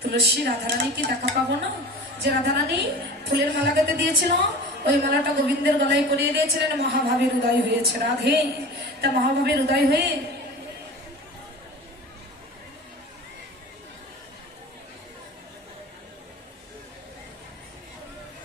তুলসী রাধারানীকে দেখা পাবো না? যে রাধারানী ফুলের মালা গাতে দিয়েছিল, ওই মালাটা গোবিন্দের গলায় করিয়ে দিয়েছিলেন, মহাভাবের উদয় হয়েছে, রাধে। তা মহাভাবের উদয় হয়ে